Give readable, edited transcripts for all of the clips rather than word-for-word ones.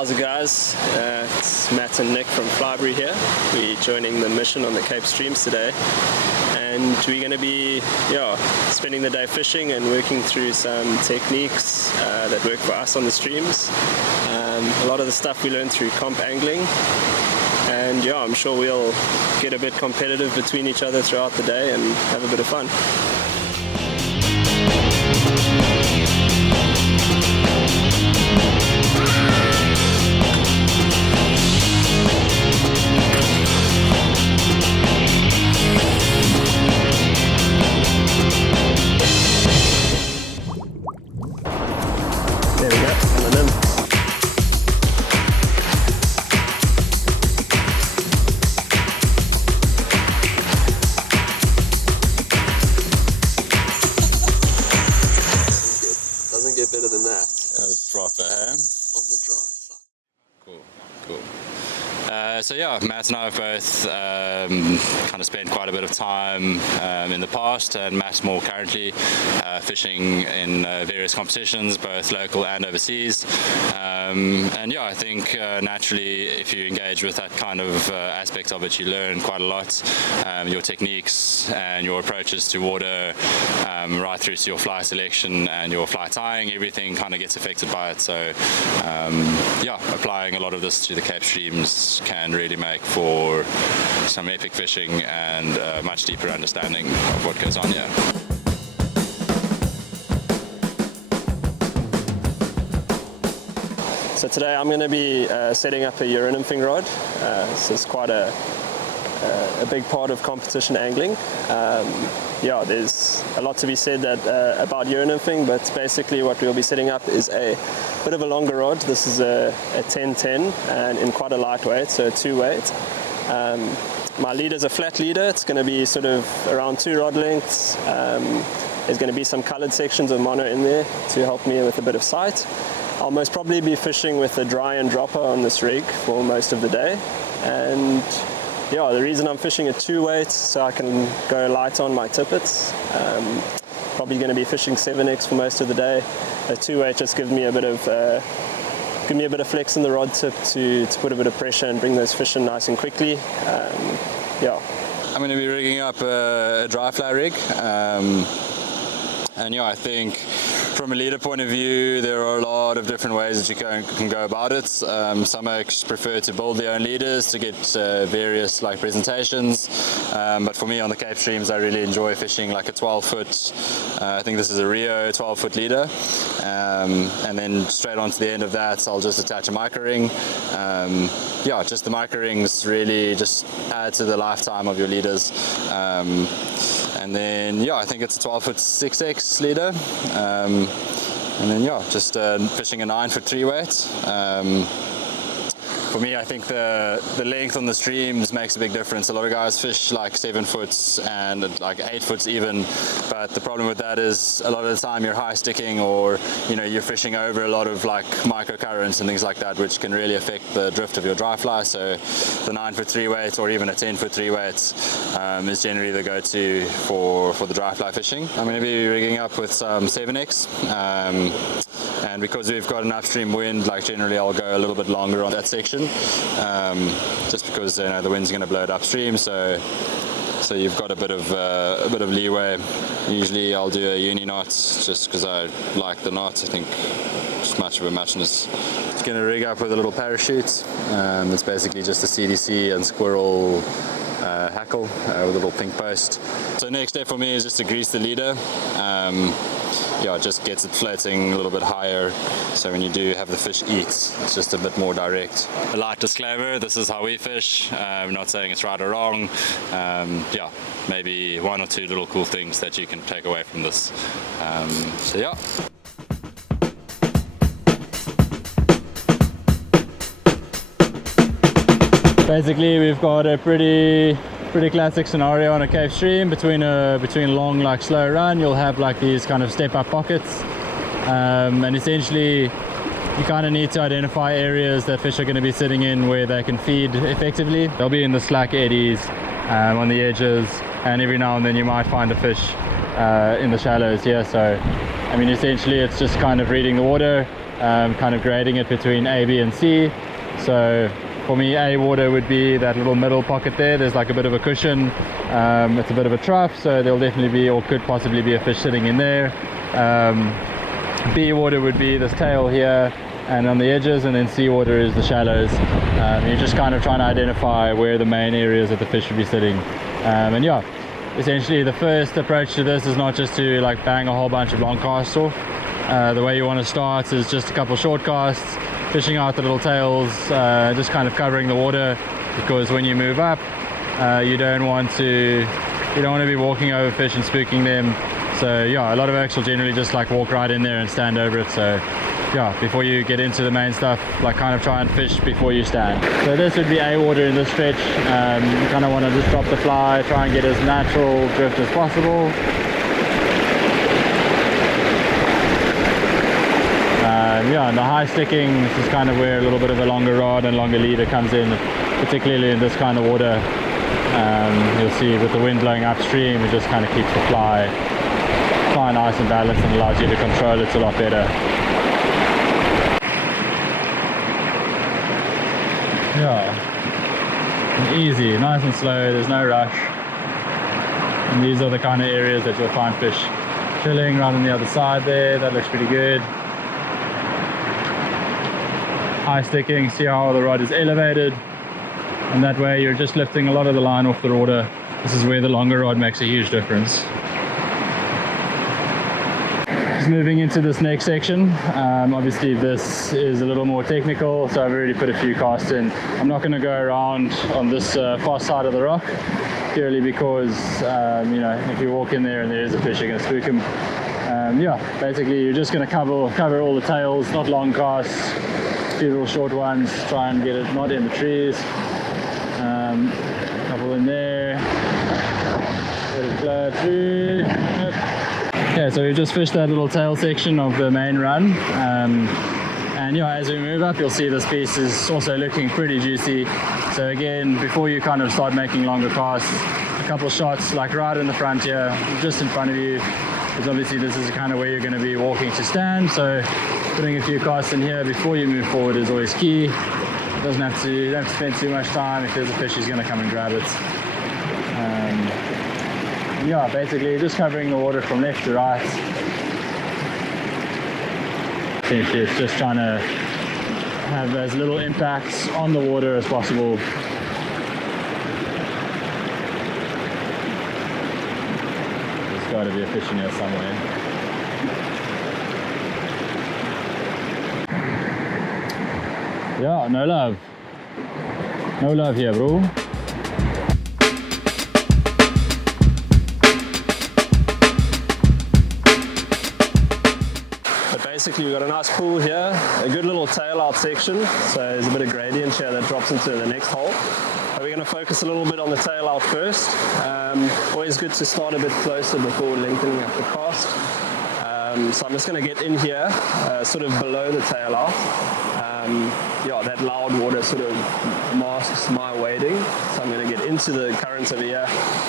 How's it, guys? It's Matt and Nick from Flybru here. We're joining the mission on the Cape Streams today, and we're going to be spending the day fishing and working through some techniques that work for us on the streams. A lot of the stuff we learned through comp angling, and I'm sure we'll get a bit competitive between each other throughout the day and have a bit of fun. There we go, coming in. Doesn't get better than that. That was proper, hey? On the dry side. Cool. So Matt and I have both kind of spent quite a bit of time in the past, and Matt's more currently fishing in various competitions, both local and overseas. I think naturally, if you engage with that kind of aspect of it, you learn quite a lot. Your techniques and your approaches to water, right through to your fly selection and your fly tying, everything kind of gets affected by it. So applying a lot of this to the Cape Streams can really make for some epic fishing and a much deeper understanding of what goes on here. So today I'm going to be setting up a nymphing rod. So it's quite a big part of competition angling. There's a lot to be said about nymphing, but basically what we'll be setting up is a bit of a longer rod. This is a 10-10 and in quite a lightweight, so a 2-weight. My leader is a flat leader. It's going to be sort of around 2 rod lengths. There's going to be some colored sections of mono in there to help me with a bit of sight. I'll most probably be fishing with a dry and dropper on this rig for most of the day. And the reason I'm fishing a 2-weight, so I can go light on my tippets. Probably going to be fishing 7x for most of the day. A 2-weight just gives me a bit of flex in the rod tip to put a bit of pressure and bring those fish in nice and quickly. I'm going to be rigging up a dry fly rig, I think from a leader point of view, there are a lot of different ways that you can go about it. Some oaks prefer to build their own leaders to get various presentations, but for me on the Cape Streams I really enjoy fishing like a 12-foot, I think this is a Rio 12-foot leader, and then straight on to the end of that I'll just attach a micro ring. Just the micro rings really just add to the lifetime of your leaders. And then I think it's a 12-foot 6x leader, and then just fishing a 9-foot 3-weight. For me, I think the length on the streams makes a big difference. A lot of guys fish like 7 foots and like 8 foots even, but the problem with that is a lot of the time you're high sticking, or you're fishing over a lot of micro currents and things like that, which can really affect the drift of your dry fly. So the 9-foot 3-weight or even a 10-foot 3-weight is generally the go-to for the dry fly fishing. I'm going to be rigging up with some 7x, and because we've got an upstream wind, generally I'll go a little bit longer on that section, just because the wind's going to blow it upstream. So you've got a bit of leeway. Usually I'll do a uni knot just because I like the knot. I think it's much of a muchness. It's going to rig up with a little parachute. It's basically just a CDC and squirrel hackle with a little pink post. So next step for me is just to grease the leader. It just gets it floating a little bit higher, so when you do have the fish eat, it's just a bit more direct. A light disclaimer, this is how we fish. I'm not saying it's right or wrong. Maybe 1 or 2 little cool things that you can take away from this. Basically, we've got a pretty classic scenario on a Cape Stream. Between long slow run, you'll have these kind of step up pockets, and essentially you kind of need to identify areas that fish are going to be sitting in where they can feed effectively. They'll be in the slack eddies, on the edges, and every now and then you might find a fish in the shallows here. So I mean, essentially it's just kind of reading the water, kind of grading it between A, B and C. So for me, A water would be that little middle pocket there. There's like a bit of a cushion. It's a bit of a trough, so there'll definitely be, or could possibly be, a fish sitting in there. B water would be this tail here and on the edges, and then C water is the shallows. You're just kind of trying to identify where the main areas that the fish should be sitting. And yeah, essentially the first approach to this is not just to like bang a whole bunch of long casts off. The way you want to start is just a couple short casts, fishing out the little tails, just kind of covering the water, because when you move up, you don't want to be walking over fish and spooking them. So yeah, a lot of folks will generally just like walk right in there and stand over it. So yeah, before you get into the main stuff, like kind of try and fish before you stand. So this would be A water in this stretch. You kind of want to just drop the fly, try and get as natural drift as possible. Yeah, and the high sticking, this is kind of where a little bit of a longer rod and longer leader comes in, particularly in this kind of water. You'll see with the wind blowing upstream, it just kind of keeps the fly nice and balanced and allows you to control it a lot better. Yeah, and easy, nice and slow, there's no rush. And these are the kind of areas that you'll find fish chilling right on the other side there. That looks pretty good. High sticking, see how the rod is elevated, and that way you're just lifting a lot of the line off the water. This is where the longer rod makes a huge difference. Just moving into this next section, obviously this is a little more technical, so I've already put a few casts in. I'm not going to go around on this far side of the rock, purely because you know, if you walk in there and there is a fish, you're going to spook him. Yeah, basically you're just going to cover all the tails, not long casts, few little short ones, try and get it not in the trees. Couple in there, let it flow through. Yep. Okay, so we just fished that little tail section of the main run, and yeah, as we move up, you'll see this piece is also looking pretty juicy. So again, before you kind of start making longer casts, a couple shots like right in the front here, just in front of you, because obviously this is kind of where you're going to be walking to stand. So putting a few casts in here before you move forward is always key. You don't have to spend too much time. If there's a fish, he's going to come and grab it. Yeah, basically just covering the water from left to right. Essentially, it's just trying to have as little impacts on the water as possible. There's got to be a fish in here somewhere. Yeah, no love. No love here, bro. But basically we've got a nice pool here, a good little tail out section, so there's a bit of gradient here that drops into the next hole. But we're going to focus a little bit on the tail out first. Always good to start a bit closer before lengthening up the cast. So I'm just going to get in here, sort of below the tail out. Yeah, that loud water sort of masks my wading, so I'm going to get into the current over here,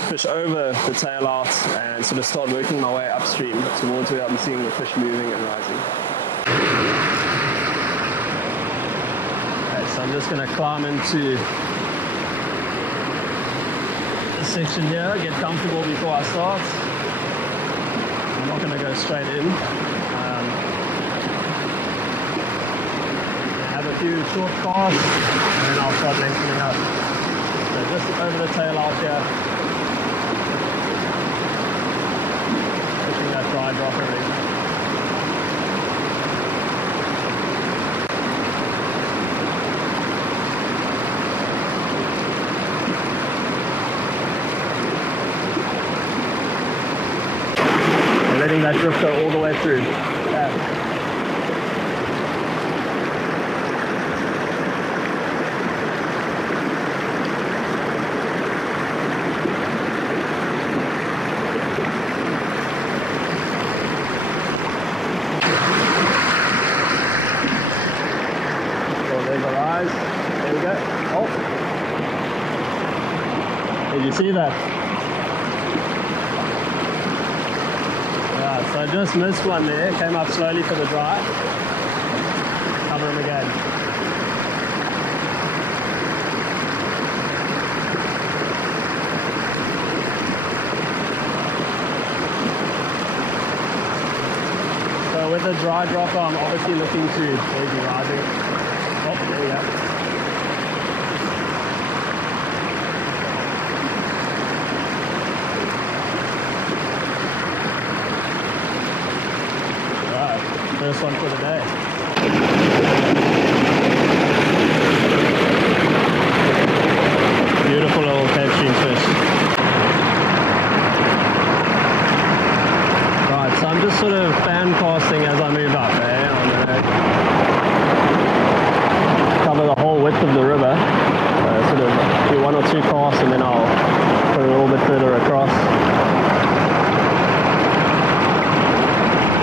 fish over the tail out, and sort of start working my way upstream towards where I'm seeing the fish moving and rising. Okay, so I'm just going to climb into this section here, get comfortable before I start. I'm not going to go straight in. Have a few short casts, and then I'll start lengthening up. So just over the tail out here, pushing that dry drop already. And letting that drift go all the way through. Yeah. Did you see that? Yeah, so I just missed one there, came up slowly for the dry. cover him again. So with the dry dropper, I'm obviously looking to maybe rising. Oh, there we go. First one for the day. Beautiful little Cape Stream fish. Right, so I'm just sort of fan casting as I move up, I'm gonna cover the whole width of the river. Sort of do one or two casts and then I'll put it a little bit further across.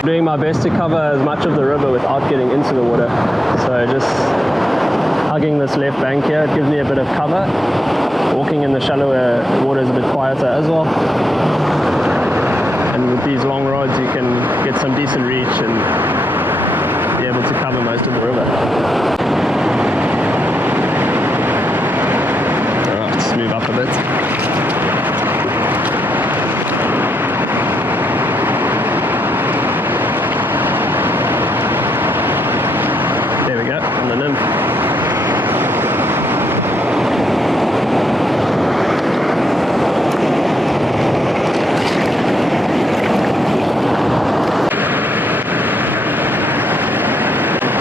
Doing my best to cover as much of the river without getting into the water. So just hugging this left bank here, it gives me a bit of cover. Walking in the shallower water is a bit quieter as well. And with these long rods you can get some decent reach and be able to cover most of the river. Alright, let's move up a bit. On the nymph.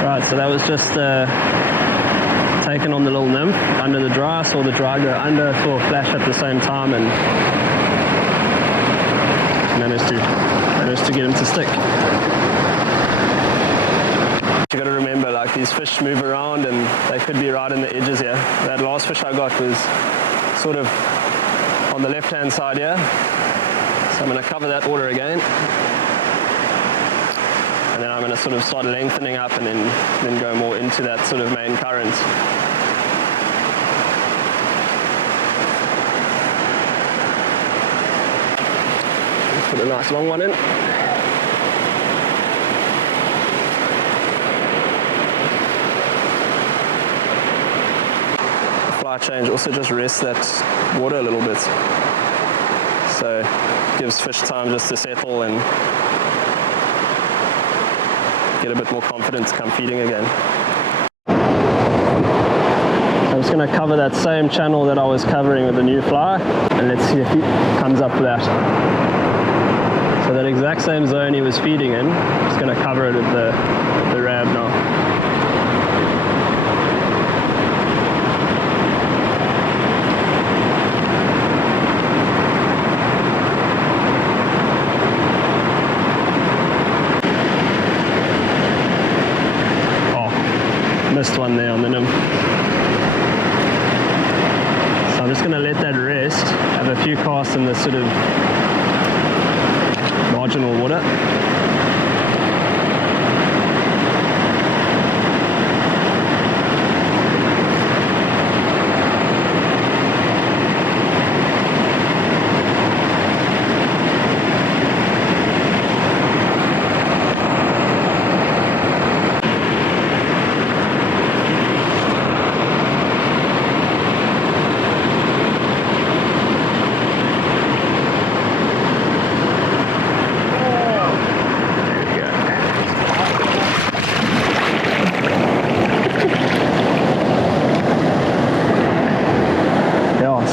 Right, so that was just taken on the little nymph under the dry. Saw the dry go under, saw a flash at the same time, and managed to get him to stick. You got to remember, like, these fish move around and they could be right in the edges here. That last fish I got was sort of on the left hand side here, so I'm going to cover that water again, and then I'm going to sort of start lengthening up and then go more into that sort of main current. Let's put a nice long one in. Change also just rests that water a little bit, so it gives fish time just to settle and get a bit more confidence come feeding again. I'm just going to cover that same channel that I was covering with the new fly, and let's see if he comes up with that. So that exact same zone he was feeding in, I'm just going to cover it with the rab now. Missed one there on the nymph. So I'm just going to let that rest, have a few casts in this sort of marginal water.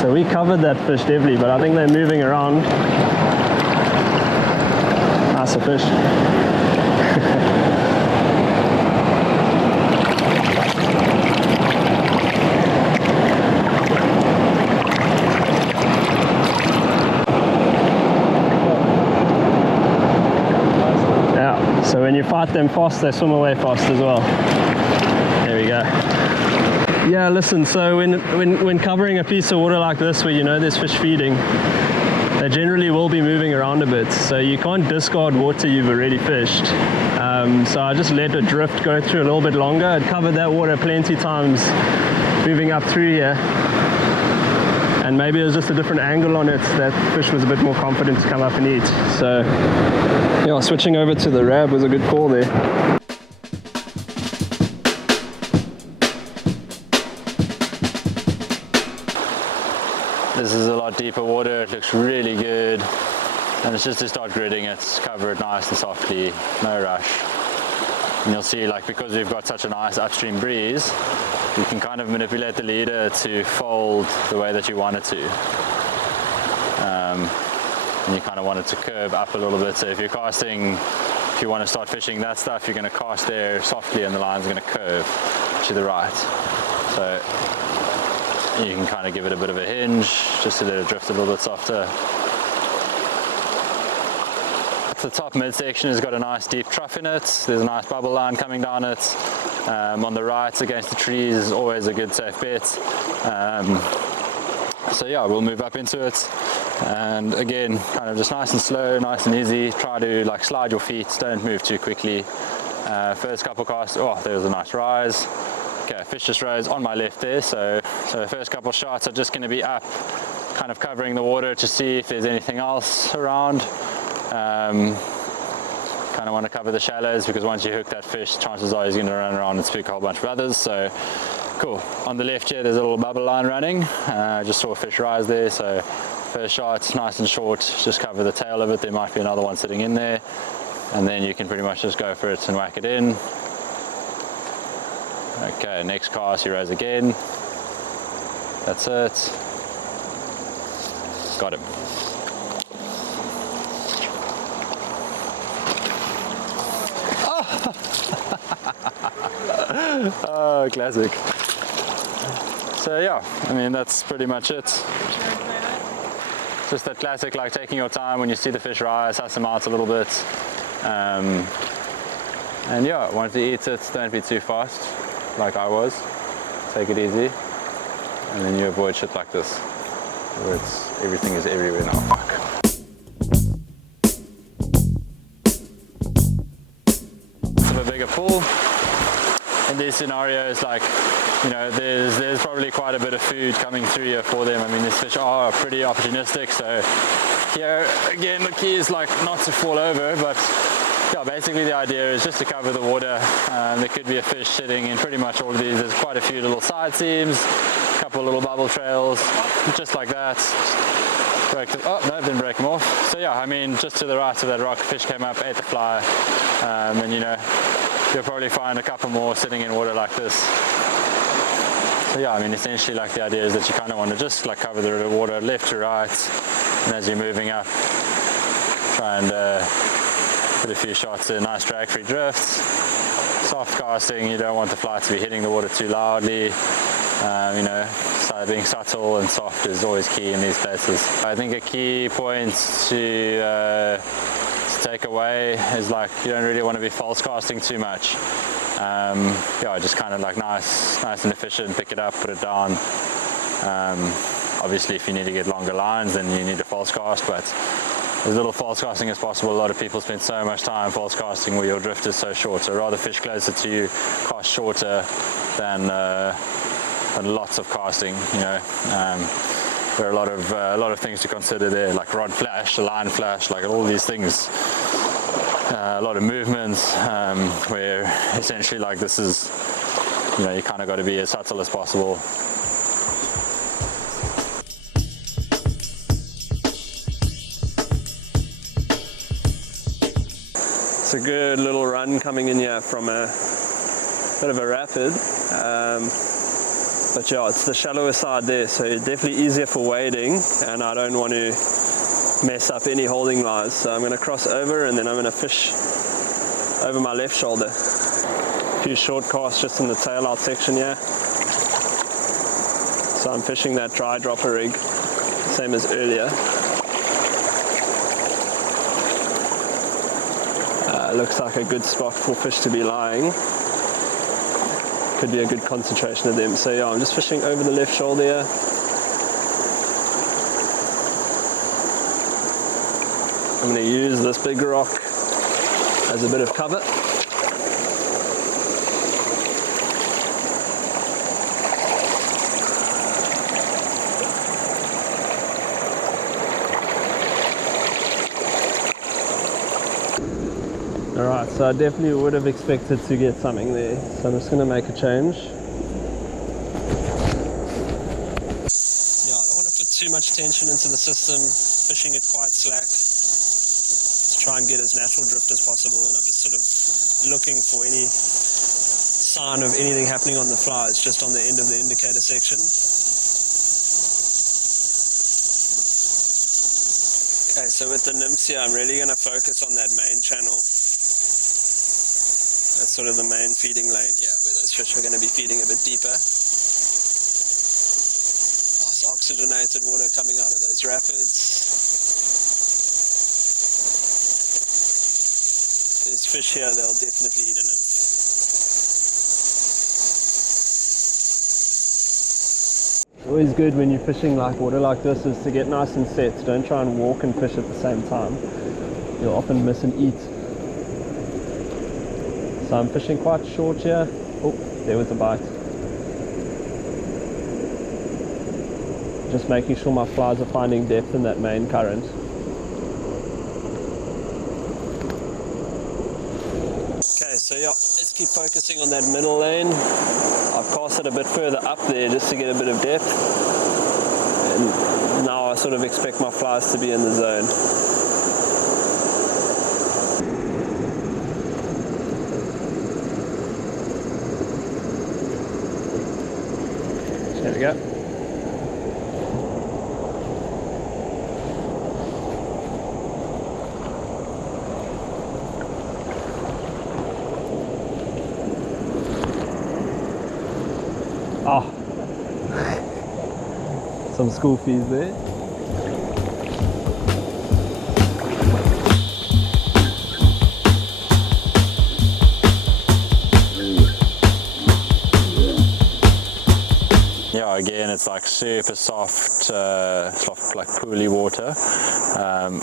We covered that fish definitely, but I think they're moving around. Nice fish. Yeah, so when you fight them fast, they swim away fast as well. There we go. Yeah, listen, so when covering a piece of water like this where you know there's fish feeding, they generally will be moving around a bit, so you can't discard water you've already fished. So I just let it drift, go through a little bit longer. I'd covered that water plenty times moving up through here, and maybe it was just a different angle on it that fish was a bit more confident to come up and eat. So yeah, switching over to the rab was a good call there. This is a lot deeper water, it looks really good. And it's just to start gridding it, cover it nice and softly, no rush. And you'll see, like, because we've got such a nice upstream breeze, you can kind of manipulate the leader to fold the way that you want it to. And you kind of want it to curve up a little bit. So if you're casting, if you want to start fishing that stuff, you're going to cast there softly and the line's going to curve to the right. So you can kind of give it a bit of a hinge just to let it drift a little bit softer. The top midsection has got a nice deep trough in it. There's a nice bubble line coming down it. On the right against the trees is always a good safe bet. So yeah, we'll move up into it. And again, kind of just nice and slow, nice and easy. Try to like slide your feet, don't move too quickly. First couple casts, oh, there was a nice rise. Okay, fish just rose on my left there. So the first couple shots are just going to be up, kind of covering the water to see if there's anything else around. Kind of want to cover the shallows because once you hook that fish, chances are he's going to run around and spook a whole bunch of others. So cool. On the left here, there's a little bubble line running. Just saw a fish rise there. So first shot, nice and short, just cover the tail of it. There might be another one sitting in there. And then you can pretty much just go for it and whack it in. Okay, next cast, he rose again. That's it. Got him. Oh, classic. So yeah, I mean, that's pretty much it. Just that classic, like taking your time when you see the fish rise, suss them out a little bit. And yeah, once you eat it, don't be too fast, like I was. Take it easy, and then you avoid shit like this, where everything is everywhere now. Fuck. A bigger pool. In these scenarios, like, you know, there's probably quite a bit of food coming through here for them. I mean, these fish are pretty opportunistic, so here again the key is like not to fall over, but yeah, basically the idea is just to cover the water. There could be a fish sitting in pretty much all of these. There's quite a few little side seams, a couple of little bubble trails, just like that. Oh no, didn't break them off. So yeah, I mean, just to the right of that rock, fish came up, ate the fly, and you know, you'll probably find a couple more sitting in water like this. So yeah, I mean, essentially, like, the idea is that you kind of want to just like cover the water left to right, and as you're moving up, try and put a few shots in. Nice drag-free drifts, soft casting. You don't want the fly to be hitting the water too loudly. You know, so being subtle and soft is always key in these places. I think a key point to take away is, like, you don't really want to be false casting too much. Yeah, just kind of like nice and efficient, pick it up, put it down. Obviously, if you need to get longer lines, then you need to false cast, but as little false casting as possible. A lot of people spend so much time false casting where your drift is so short, so rather fish closer to you, cast shorter than lots of casting, you know. There are a lot of things to consider there, like rod flash, line flash, like all these things. A lot of movements where essentially, like, this is, you know, you kind of got to be as subtle as possible. It's a good little run coming in here from a bit of a rapid. But yeah, it's the shallower side there, so definitely easier for wading, and I don't want to mess up any holding lines. So I'm going to cross over and then I'm going to fish over my left shoulder. A few short casts just in the tail out section here. So I'm fishing that dry dropper rig, same as earlier. Looks like a good spot for fish to be lying. Could be a good concentration of them. So yeah, I'm just fishing over the left shoulder here. I'm going to use this big rock as a bit of cover. Alright, so I definitely would have expected to get something there, so I'm just going to make a change. Yeah, I don't want to put too much tension into the system, fishing it quite slack to try and get as natural drift as possible, and I'm just sort of looking for any sign of anything happening on the flies just on the end of the indicator section. Okay, so with the nymphs here, I'm really going to focus on that main channel. That's sort of the main feeding lane here, where those fish are going to be feeding a bit deeper. Nice oxygenated water coming out of those rapids. There's fish here, they'll definitely eat a nymph. Always good when you're fishing like water like this is to get nice and set. Don't try and walk and fish at the same time. You'll often miss and eat. So I'm fishing quite short here. Oh, there was a bite. Just making sure my flies are finding depth in that main current. Okay, so yeah, let's keep focusing on that middle lane. I've cast it a bit further up there just to get a bit of depth. And now I sort of expect my flies to be in the zone. There we go. Oh, some school fees there. Yeah, again, it's like super soft, like pooly water.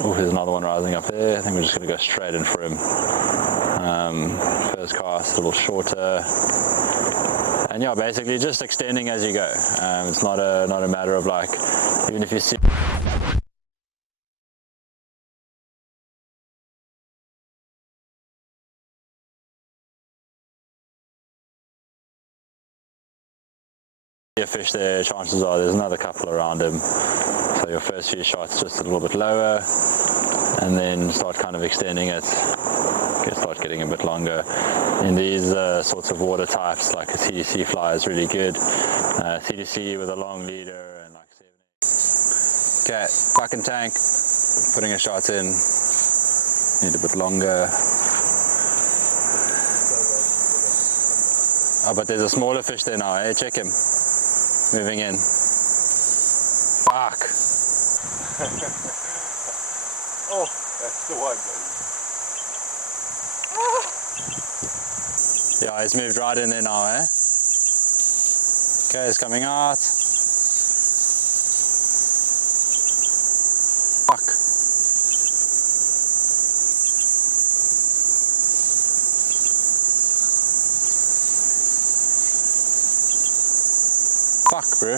Oh, there's another one rising up there. I think we're just going to go straight in for him. First cast, a little shorter. And yeah, basically just extending as you go. It's not a matter of like, even if you see a fish there, chances are there's another couple around him. So your first few shots just a little bit lower, and then start kind of extending it. Start getting a bit longer. In these sorts of water types, like a CDC fly is really good. CDC with a long leader and like 7. Okay, fucking tank. Putting a shot in. Need a bit longer. Oh, but there's a smaller fish there now, eh? Check him. Moving in. Fuck. Oh, that's the one, buddy. Yeah, he's moved right in there now, eh? Okay, he's coming out. Fuck. Fuck, bro.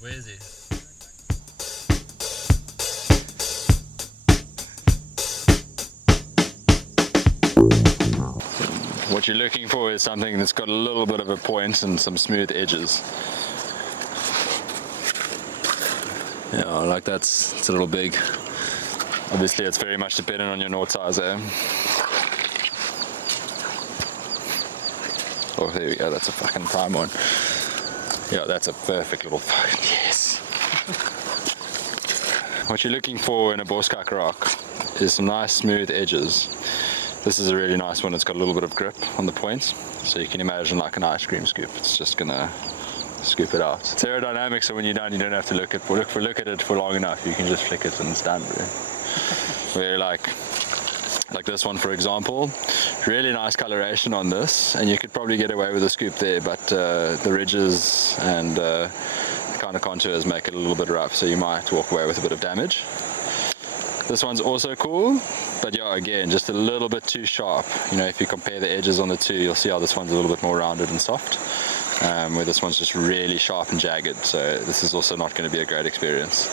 Where is he? What you're looking for is something that's got a little bit of a point and some smooth edges. Yeah, like it's a little big. Obviously it's very much dependent on your knot size, eh? Oh, there we go, that's a fucking prime one. Yeah, that's a perfect little fucking yes. What you're looking for in a boskak rock is some nice smooth edges. This is a really nice one. It's got a little bit of grip on the points, so you can imagine like an ice cream scoop. It's just gonna scoop it out. It's aerodynamic, so when you're done, you don't have to look at it for long enough. You can just flick it and it's done, bro. Where like this one, for example, really nice coloration on this, and you could probably get away with a scoop there, but the ridges and kind of contours make it a little bit rough, so you might walk away with a bit of damage. This one's also cool, but yeah, again, just a little bit too sharp. You know, if you compare the edges on the two, you'll see how this one's a little bit more rounded and soft, where this one's just really sharp and jagged. So this is also not going to be a great experience.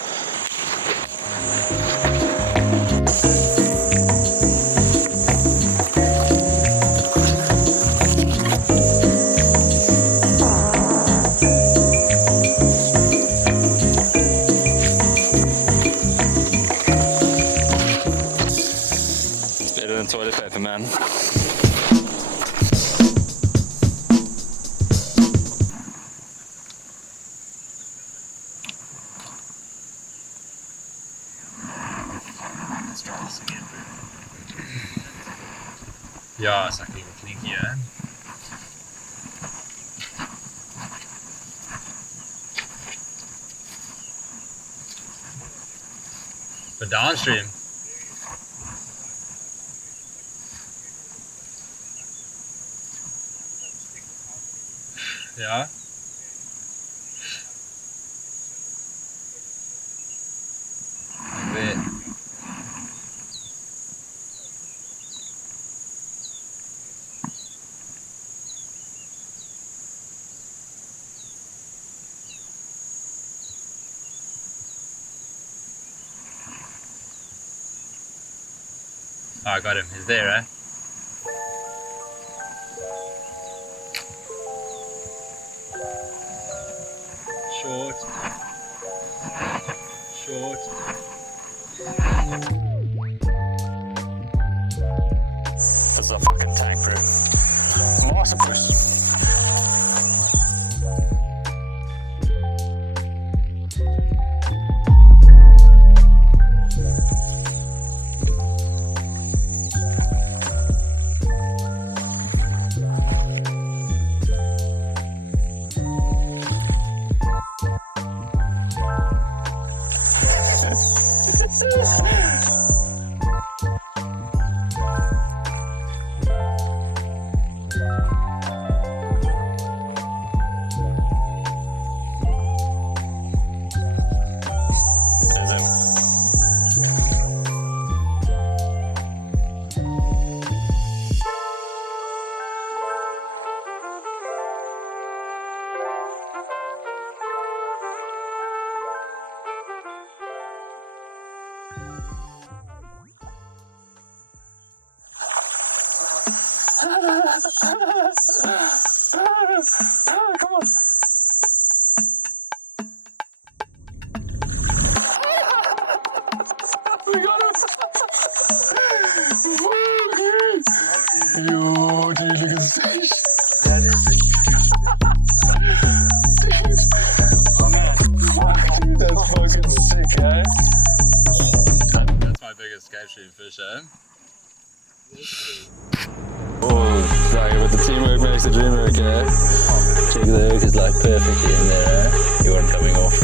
Toilet paper, man. Let's try this again. Ja, it's like a little clinky, eh? But downstream. Ja. Ik weet. Oh, I got him. He's there, eh? Short. Short. This is a fucking tank, bro. Masterpiece. Come on. We got him. Yo, dude, look at this fish. That is it. Oh man. Fuck, dude, that's fucking sick, eh? That's my biggest scape shooting fish, eh? Oh, sorry, but the teamwork makes the dream work, eh? Check the hook is like perfectly in there, eh? You weren't coming off.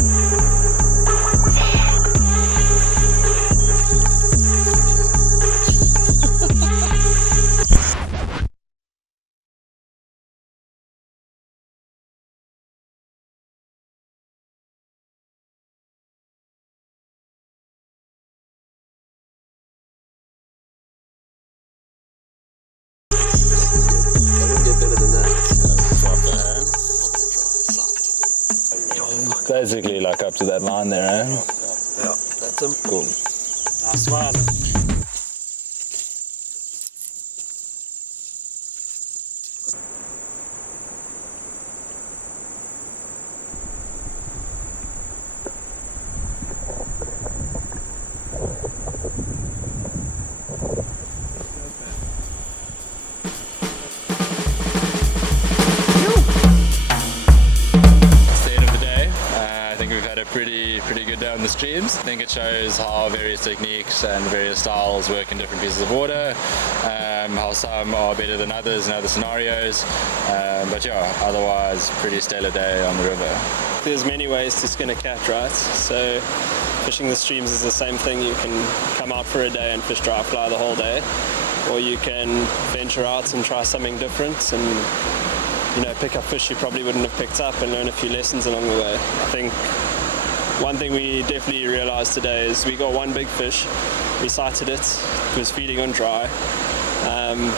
Basically like up to that line there, eh? Yeah, that's him. Cool. Nice one. Pretty good down the streams. I think it shows how various techniques and various styles work in different pieces of water, how some are better than others in other scenarios, but yeah, otherwise pretty stellar day on the river. There's many ways to skin a cat, right? So fishing the streams is the same thing. You can come out for a day and fish dry fly the whole day, or you can venture out and try something different and, you know, pick up fish you probably wouldn't have picked up and learn a few lessons along the way. I think one thing we definitely realized today is we got one big fish, we sighted it, it was feeding on dry, and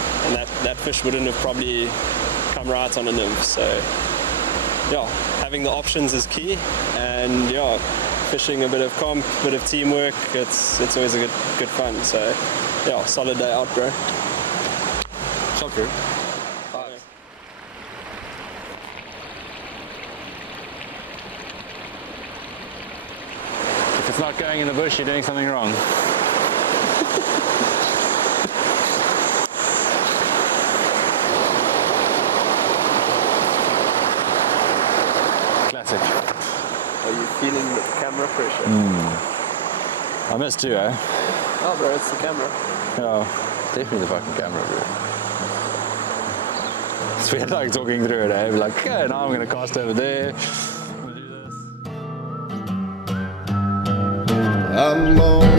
that fish wouldn't have probably come right on a nymph. So yeah, having the options is key, and yeah, fishing a bit of comp, a bit of teamwork, it's always a good fun. So yeah, solid day out, bro. Shot crew. If it's not going in the bush, you're doing something wrong. Classic. Are you feeling the camera pressure? I missed too, eh? Oh, bro, it's the camera. Yeah, definitely the fucking camera, bro. It's weird like talking through it, eh? Be like, okay, now I'm gonna cast over there. We'll do this. I'm born